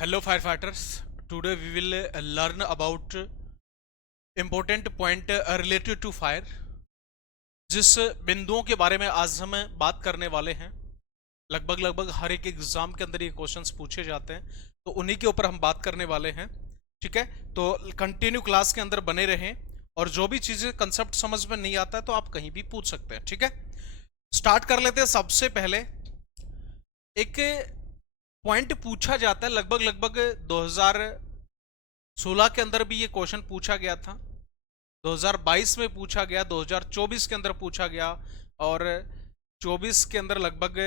Hello firefighters. Today we will learn about important point related to fire. जिस बिंदुओं के बारे में आज हम बात करने वाले हैं, लगभग हर एक एग्जाम के अंदर ये क्वेश्चंस पूछे जाते हैं, तो उन्हीं के ऊपर हम बात करने वाले हैं। ठीक है, तो कंटिन्यू क्लास के अंदर बने रहें और जो भी चीजें कंसेप्ट समझ में नहीं आता है तो आप कहीं भी पूछ सकते हैं। ठीक है, स्टार्ट कर लेते हैं। सबसे पहले एक पॉइंट पूछा जाता है, लगभग 2016 के अंदर भी ये क्वेश्चन पूछा गया था, 2022 में पूछा गया, 2024 के अंदर पूछा गया और 24 के अंदर लगभग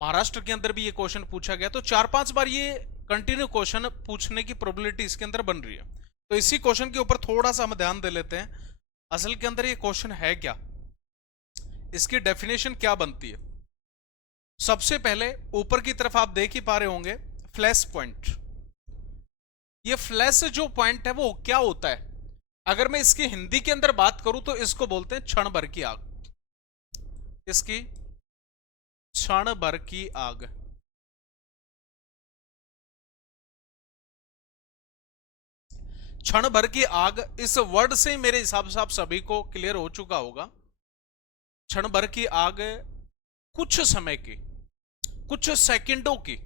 महाराष्ट्र के अंदर भी ये क्वेश्चन पूछा गया। तो 4-5 बार ये कंटिन्यू क्वेश्चन पूछने की प्रोबेबिलिटी इसके अंदर बन रही है। तो इसी क्वेश्चन के ऊपर थोड़ा सा हम ध्यान दे लेते हैं। असल के अंदर ये क्वेश्चन है क्या, इसकी डेफिनेशन क्या बनती है। सबसे पहले ऊपर की तरफ आप देख ही पा रहे होंगे फ्लैश पॉइंट। ये फ्लैश जो पॉइंट है वो क्या होता है, अगर मैं इसकी हिंदी के अंदर बात करूं तो इसको बोलते हैं क्षण भर की आग। इसकी क्षण भर की आग। क्षण भर की आग, इस वर्ड से ही मेरे हिसाब से आप सभी को क्लियर हो चुका होगा। क्षण भर की आग कुछ समय की, कुछ सेकंडों की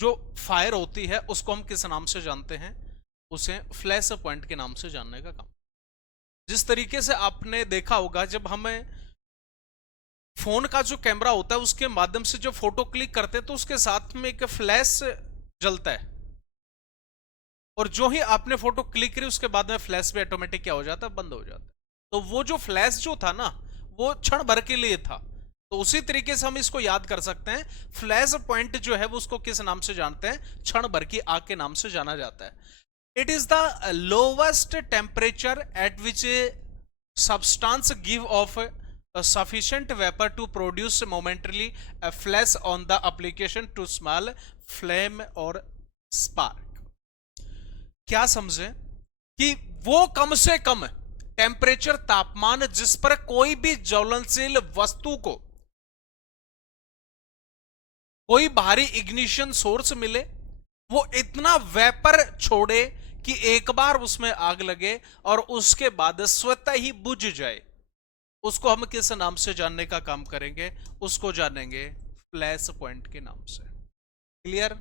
जो फायर होती है उसको हम किस नाम से जानते हैं, उसे फ्लैश पॉइंट के नाम से जानने का काम। जिस तरीके से आपने देखा होगा जब हमें फोन का जो कैमरा होता है उसके माध्यम से जो फोटो क्लिक करते हैं तो उसके साथ में एक फ्लैश जलता है, और जो ही आपने फोटो क्लिक करी उसके बाद में फ्लैश भी ऑटोमेटिक क्या हो जाता है, बंद हो जाता है। तो वो जो फ्लैश जो था ना वो क्षण भर के लिए था। तो उसी तरीके से हम इसको याद कर सकते हैं, फ्लैश पॉइंट जो है वो उसको किस नाम से जानते हैं, क्षण भर की आग के नाम से जाना जाता है। It is the lowest temperature at which substance give off a sufficient vapor to produce momentarily a flash on the application to small flame or spark। क्या समझे कि वो कम से कम टेम्परेचर, तापमान जिस पर कोई भी ज्वलनशील वस्तु को कोई बाहरी इग्निशन सोर्स मिले, वो इतना वेपर छोड़े कि एक बार उसमें आग लगे और उसके बाद स्वतः ही बुझ जाए, उसको हम किस नाम से जानने का काम करेंगे, उसको जानेंगे फ्लैश पॉइंट के नाम से। क्लियर।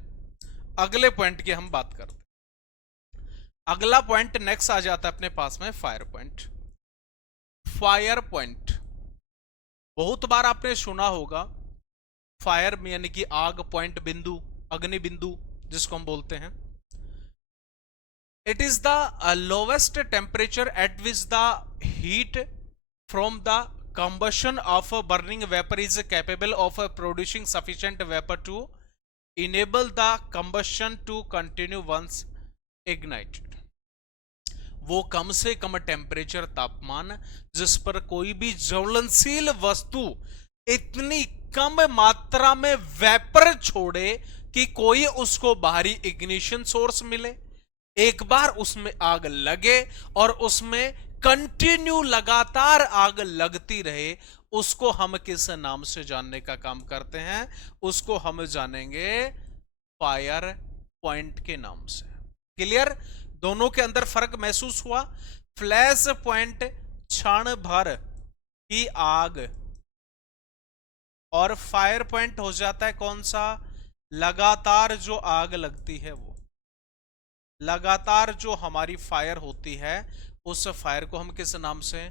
अगले पॉइंट की हम बात करते हैं। अगला पॉइंट नेक्स्ट आ जाता है अपने पास में फायर पॉइंट। फायर पॉइंट बहुत बार आपने सुना होगा, फायर यानी कि आग, पॉइंट बिंदु, अग्नि बिंदु जिसको हम बोलते हैं। It is the lowest temperature at which the heat from the combustion of a burning vapor is capable of producing sufficient vapor to enable the combustion to continue once ignited। वो कम से कम temperature, तापमान जिस पर कोई भी ज्वलनशील वस्तु इतनी कम मात्रा में वेपर छोड़े कि कोई उसको बाहरी इग्निशन सोर्स मिले, एक बार उसमें आग लगे और उसमें कंटिन्यू लगातार आग लगती रहे, उसको हम किस नाम से जानने का काम करते हैं, उसको हम जानेंगे फायर पॉइंट के नाम से। क्लियर। दोनों के अंदर फर्क महसूस हुआ। फ्लैश पॉइंट क्षण भर की आग, और फायर पॉइंट हो जाता है कौन सा, लगातार जो आग लगती है, वो लगातार जो हमारी फायर होती है उस फायर को हम किस नाम से,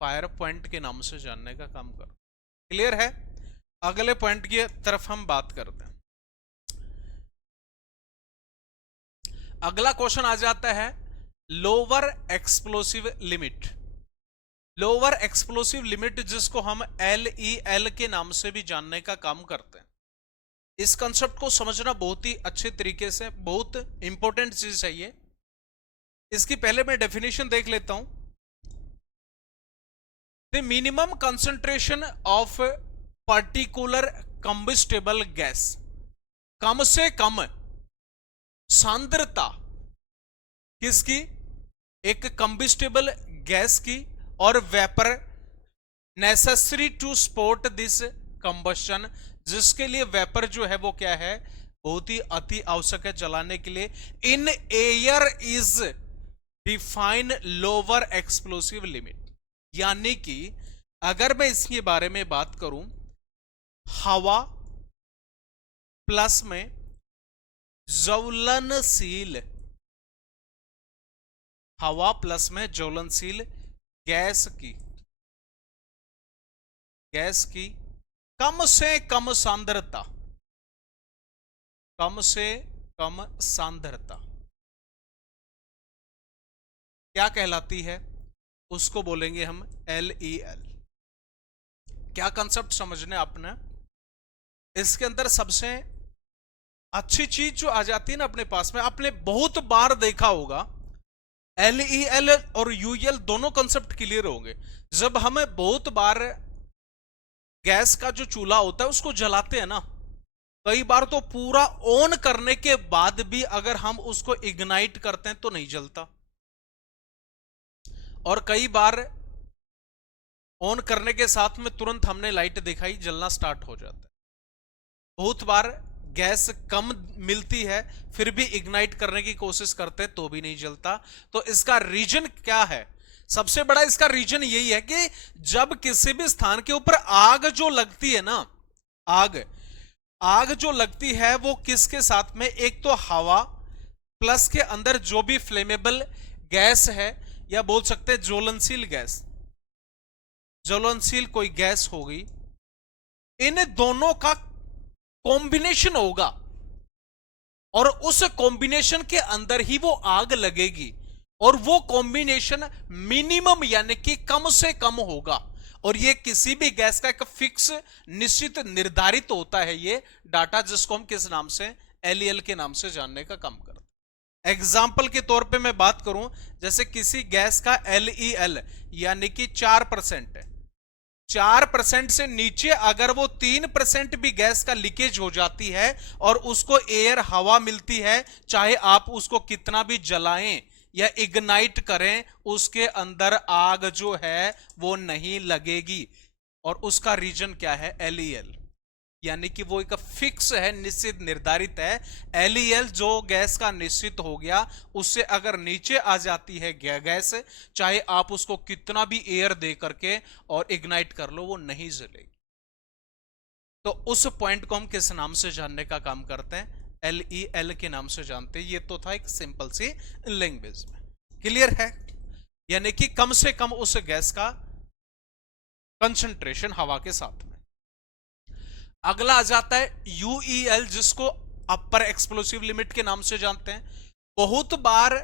फायर पॉइंट के नाम से जानने का काम कर। क्लियर है। अगले पॉइंट की तरफ हम बात करते हैं। अगला क्वेश्चन आ जाता है lower explosive limit. Lower explosive limit जिसको हम LEL के नाम से भी जानने का काम करते हैं। इस कंसेप्ट को समझना बहुत ही अच्छे तरीके से, बहुत इंपॉर्टेंट चीज है ये। इसकी पहले मैं डेफिनेशन देख लेता हूं। The minimum concentration of particular combustible gas, कम से कम सांद्रता किसकी, एक कंबस्टेबल गैस की, और vapour necessary to support this combustion, जिसके लिए वेपर जो है वो क्या है, बहुत ही अति आवश्यक है जलाने के लिए। In air is define lower explosive limit, यानी कि अगर मैं इसके बारे में बात करूं, हवा प्लस में ज्वलनशील, हवा प्लस में ज्वलनशील गैस की कम से कम सांद्रता, कम से कम सांद्रता क्या कहलाती है, उसको बोलेंगे हम LEL। क्या कंसेप्ट समझने आपने, इसके अंदर सबसे अच्छी चीज जो आ जाती है ना अपने पास में, आपने बहुत बार देखा होगा, LEL और UL दोनों कंसेप्ट क्लियर होंगे। जब हमें बहुत बार गैस का जो चूल्हा होता है उसको जलाते हैं ना, कई बार तो पूरा ऑन करने के बाद भी अगर हम उसको इग्नाइट करते हैं तो नहीं जलता, और कई बार ऑन करने के साथ में तुरंत हमने लाइट दिखाई, जलना स्टार्ट हो जाता है। बहुत बार गैस कम मिलती है फिर भी इग्नाइट करने की कोशिश करते हैं तो भी नहीं जलता। तो इसका रीजन क्या है, सबसे बड़ा इसका रीजन यही है कि जब किसी भी स्थान के ऊपर आग जो लगती है ना, आग जो लगती है वो किसके साथ में, एक तो हवा प्लस के अंदर जो भी फ्लेमेबल गैस है, या बोल सकते हैं ज्वलनशील गैस, ज्वलनशील कोई गैस होगी, इन दोनों का कॉम्बिनेशन होगा और उस कॉम्बिनेशन के अंदर ही वो आग लगेगी, और वो कॉम्बिनेशन मिनिमम यानी कि कम से कम होगा। और ये किसी भी गैस का एक फिक्स निश्चित निर्धारित होता है ये डाटा, जिसको हम किस नाम से, LEL के नाम से जानने का काम करते हैं। एग्जाम्पल के तौर पे मैं बात करूं, जैसे किसी गैस का LEL यानी कि 4% है, 4% से नीचे अगर वो 3% भी गैस का लीकेज हो जाती है और उसको एयर हवा मिलती है, चाहे आप उसको कितना भी जलाएं या इग्नाइट करें, उसके अंदर आग जो है वो नहीं लगेगी। और उसका रीजन क्या है, LEL, यानी कि वो एक फिक्स है, निश्चित निर्धारित है। LEL जो गैस का निश्चित हो गया, उससे अगर नीचे आ जाती है गैस, चाहे आप उसको कितना भी एयर दे करके और इग्नाइट कर लो, वो नहीं जलेगी। तो उस पॉइंट को हम किस नाम से जानने का काम करते हैं, LEL के नाम से जानते हैं। ये तो था एक सिंपल सी लैंग्वेज में, क्लियर है, यानी कि कम से कम उस गैस का कंसंट्रेशन हवा के साथ में। अगला आ जाता है UEL, जिसको अपर एक्सप्लोसिव लिमिट के नाम से जानते हैं। बहुत बार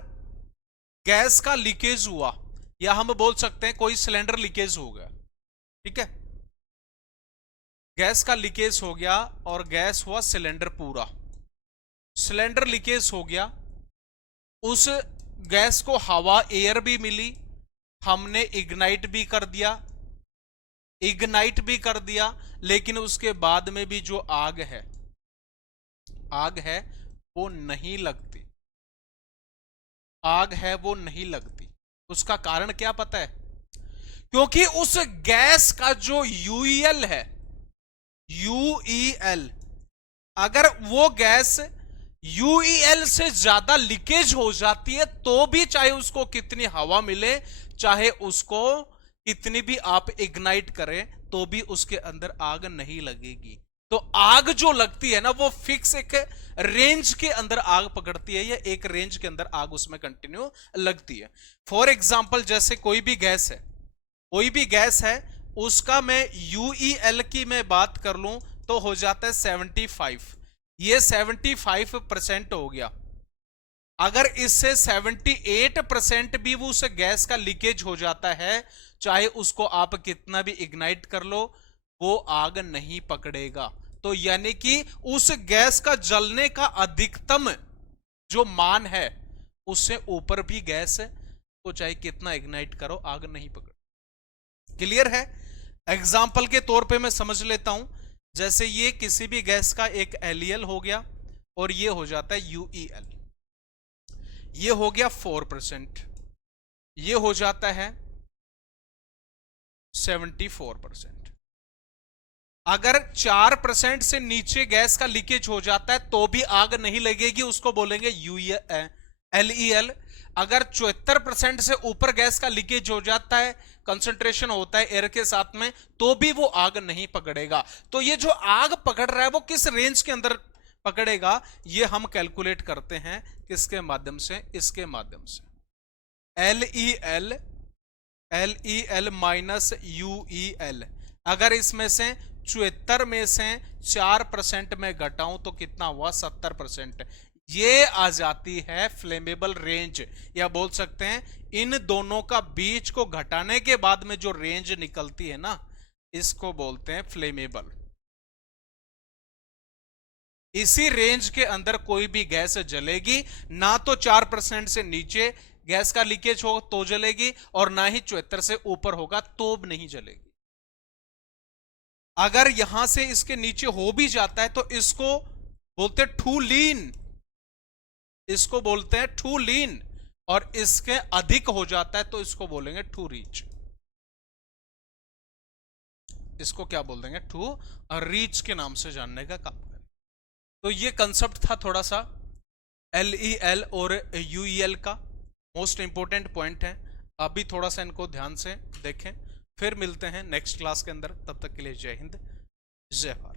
गैस का लीकेज हुआ, या हम बोल सकते हैं कोई सिलेंडर लीकेज हो गया, ठीक है, गैस का लीकेज हो गया और गैस हुआ सिलेंडर पूरा, सिलेंडर लीकेज हो गया, उस गैस को हवा एयर भी मिली, हमने इग्नाइट भी कर दिया, लेकिन उसके बाद में भी जो आग है वो नहीं लगती, उसका कारण क्या पता है, क्योंकि उस गैस का जो UEL है, अगर वो गैस UEL से ज्यादा लीकेज हो जाती है तो भी, चाहे उसको कितनी हवा मिले, चाहे उसको कितनी भी आप इग्नाइट करें, तो भी उसके अंदर आग नहीं लगेगी। तो आग जो लगती है ना, वो फिक्स एक रेंज के अंदर आग पकड़ती है, या एक रेंज के अंदर आग उसमें कंटिन्यू लगती है। फॉर एग्जाम्पल, जैसे कोई भी गैस है, उसका मैं UEL की मैं बात कर लूं तो हो जाता है 75, ये 75% हो गया। अगर इससे 78% भी वो उस गैस का लीकेज हो जाता है, चाहे उसको आप कितना भी इग्नाइट कर लो, वो आग नहीं पकड़ेगा। तो यानी कि उस गैस का जलने का अधिकतम जो मान है, उससे ऊपर भी गैस को चाहे कितना इग्नाइट करो, आग नहीं पकड़। क्लियर है? एग्जाम्पल के तौर पे मैं समझ लेता हूं, जैसे ये किसी भी गैस का एक LEL हो गया और ये हो जाता है UEL, ये हो गया 4%, ये हो जाता है 74%। अगर 4% से नीचे गैस का लीकेज हो जाता है तो भी आग नहीं लगेगी, उसको बोलेंगे LEL। अगर 74% से ऊपर गैस का लीकेज हो जाता है, कंसंट्रेशन होता है एयर के साथ में, तो भी वो आग नहीं पकड़ेगा। तो ये जो आग पकड़ रहा है वो किस रेंज के अंदर पकड़ेगा, ये हम कैलकुलेट करते हैं किसके माध्यम से, इसके माध्यम से। LEL minus UEL। अगर इसमें से 74 में से 4% में घटाऊं तो कितना हुआ, 70%। ये आ जाती है फ्लेमेबल रेंज, या बोल सकते हैं इन दोनों का बीच को घटाने के बाद में जो रेंज निकलती है ना, इसको बोलते हैं फ्लेमेबल। इसी रेंज के अंदर कोई भी गैस जलेगी, ना तो 4% से नीचे गैस का लीकेज हो तो जलेगी, और ना ही 74 से ऊपर होगा तो नहीं जलेगी। अगर यहां से इसके नीचे हो भी जाता है तो इसको बोलते हैं टू लीन, इसको बोलते हैं टू लीन, और इसके अधिक हो जाता है तो इसको बोलेंगे टू रिच। इसको क्या बोल देंगे, टू रीच के नाम से जानने का काम करें। तो ये कंसेप्ट था थोड़ा सा LEL और UEL का, मोस्ट इंपोर्टेंट पॉइंट है। अभी थोड़ा सा इनको ध्यान से देखें, फिर मिलते हैं नेक्स्ट क्लास के अंदर। तब तक के लिए जय हिंद, जय भारत।